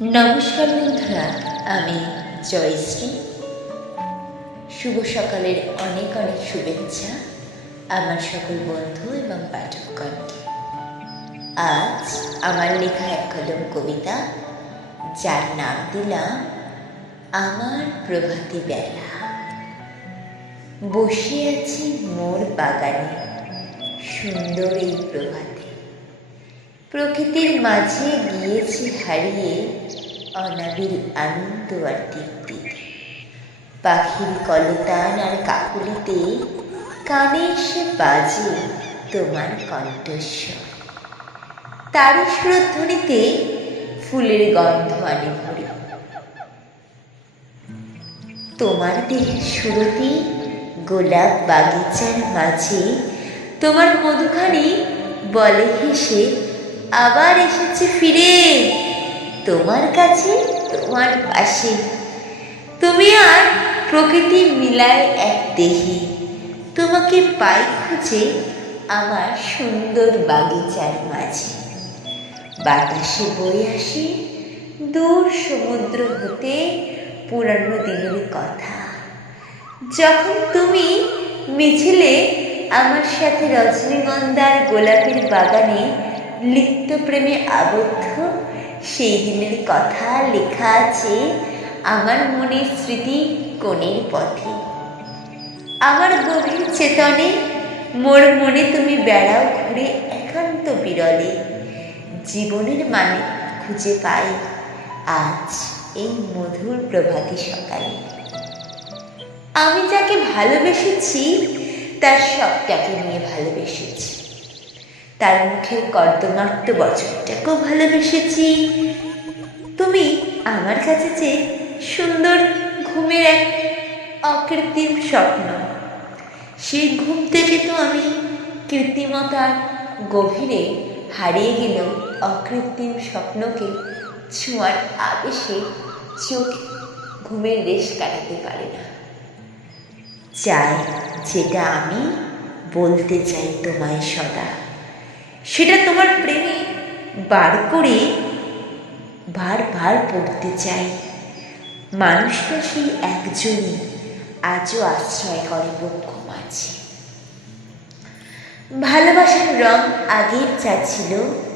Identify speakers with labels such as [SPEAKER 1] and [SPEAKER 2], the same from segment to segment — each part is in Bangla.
[SPEAKER 1] নমস্কার বন্ধুরা, আমি জয়শ্রী। শুভ সকালের অনেক অনেক শুভেচ্ছা আমার সকল বন্ধু এবং পাঠকগণকে। আজ আমার লেখা এক কলম কবিতা, যার নাম দিলাম, আমার প্রভাতী বেলা। বসে আছি মোর বাগানে, সুন্দর এই প্রভাতে। প্রকৃতির মাঝে গিয়েছি হারিয়ে অনাবিল আনন্দ আর তৃপ্তিতে পাখির কলতান আর কাকুলিতে কানে এসে বাজে তোমার কণ্ঠস্বর। তার সুরধ্বনিতে ফুলের গন্ধ আনে ভরে। তোমার দেহের সুরতি গোলাপ বাগিচার মাঝে তোমার মধুখানি বলে হেসে আবার এসেছে ফিরে। তোমার কাছে, তোমার পাশে। তুমি আর প্রকৃতি মিলায় এক দেহে। তোমাকে পাই খুঁজে আমার সুন্দর বাগিচার মাঝে। বাতাসে বয়ে আসে দূর সমুদ্র হতে পুরানো দিনের কথা। যখন তুমি মিছিলে আমার সাথে রজনীগন্ধার গোলাপের বাগানে লিপ্ত প্রেমে আবদ্ধ সেই দিনের কথা লেখা আছে আমার মনের স্মৃতি কোণের পথে। আমার গভীর চেতনে মোর মনে তুমি বেড়াও ঘুরে একান্ত বিরলে। জীবনের মানে খুঁজে পাই আজ এই মধুর প্রভাতী সকালে। আমি যাকে ভালোবেসেছি, তার সবটাকে নিয়ে ভালোবেসেছি। তার মুখের কর্দমাক্ত বচনটাকেও ভালোবেসেছি। তুমি আমার কাছে যে সুন্দর ঘুমের এক অকৃত্রিম স্বপ্ন, সেই ঘুম থেকে তো আমি কৃত্রিমতার গভীরে হারিয়ে গেলেও অকৃত্রিম স্বপ্নকে ছোঁয়ার আবেশে চোখ ঘুমের রেশ কাটাতে পারে না। চাই যেটা আমি বলতে চাই তোমায় সদা। সেটা তোমার প্রেমে বার করে বার বার পড়তে চাই। মানুষটা সেই একজনই, আজও আশ্রয় করে বক্ষ মাঝে ভালোবাসার রং আগের যা ছিল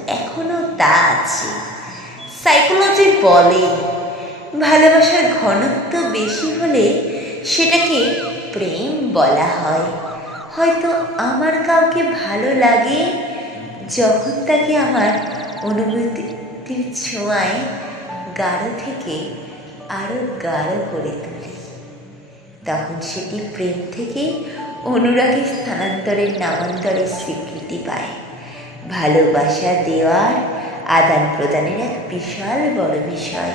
[SPEAKER 1] এখনও তা আছে। সাইকোলজি বলে, ভালোবাসার ঘনত্ব বেশি হলে সেটাকে প্রেম বলা হয়। হয়তো আমার কাউকে ভালো লাগে যখন তাকে আমার অনুভূতির ছোঁয়ায় গাঢ় থেকে আরও গাঢ় করে তুলি। তখন সেটি প্রেম থেকে অনুরাগী স্থানান্তরের নামান্তরের স্বীকৃতি পায়। ভালোবাসা দেওয়ার আদান প্রদানের এক বিশাল বড় বিষয়।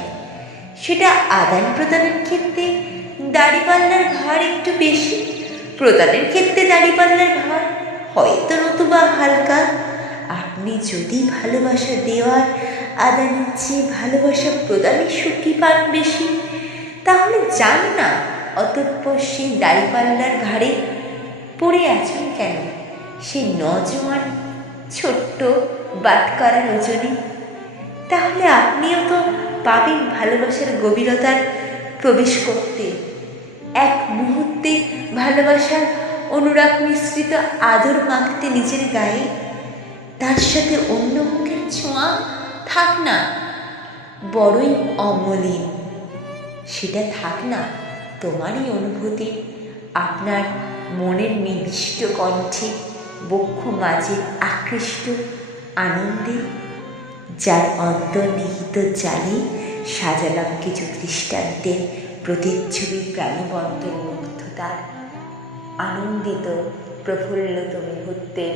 [SPEAKER 1] সেটা আদান প্রদানের ক্ষেত্রে দাড়িপাল্লার ভার একটু বেশি। প্রদানের ক্ষেত্রে দাড়িপাল্লার ভার হয়তো নতুবা হালকা। আপনি যদি ভালোবাসা দেওয়ার আদানের চেয়ে ভালোবাসা প্রদানের সুখী পান বেশি, তাহলে যান না অতঃপর সেই দাড়িপাল্লার ঘাড়ে পড়ে আছেন কেন? সেই নজওয়ান, ছোট্ট বাটকারা রজনী। তাহলে আপনিও তো পাবেন ভালোবাসার গভীরতার প্রবেশ করতে। এক মুহূর্তে ভালোবাসার অনুরাগ মিশ্রিত আদর মাখতে নিজের গায়ে তার সাথে অন্য মুখের ছোঁয়া থাক না, বড়ই অমলিন। সেটা থাক না, তোমারই অনুভূতি, আপনার মনের নির্দিষ্ট কণ্ঠে, বক্ষ মাঝে আকৃষ্ট আনন্দে, যার অন্তর্নিহিত জালে সাজালাম কিছু খ্রিস্টানদের প্রতিচ্ছবি প্রাণবন্তর মুগ্ধতার, আনন্দিত প্রফুল্লত মুহূর্তের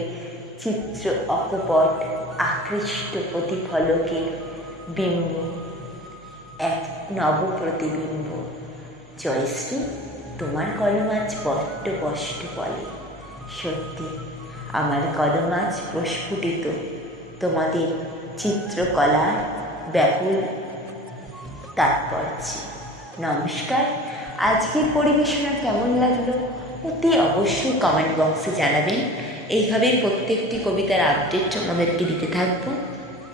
[SPEAKER 1] চিত্র অকপট আকৃষ্ট প্রতিফলকের বিম্ব। এক নব প্রতিবিম্ব জয়শ্রী তোমার কলম আজ বড্ড কষ্ট বলে। সত্যি, আমার কলম আজ প্রস্ফুটিত। তোমাদের চিত্রকলার ব্যাকুল তাৎপর্য। নমস্কার। আজকের পরিবেশনা কেমন লাগল? অতি অবশ্যই কমেন্ট বক্সে জানাবেন। এইভাবেই প্রত্যেকটি কবিতার আপডেট তোমাদেরকে দিতে থাকব।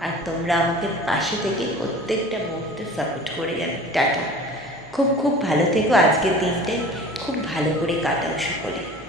[SPEAKER 1] আর তোমরা আমাকে পাশে থেকে প্রত্যেকটা মুহূর্তে সাপোর্ট করে যাবে। টাটা। খুব খুব ভালো থেকো। আজকের দিনটাই খুব ভালো করে কাটাও সকলে।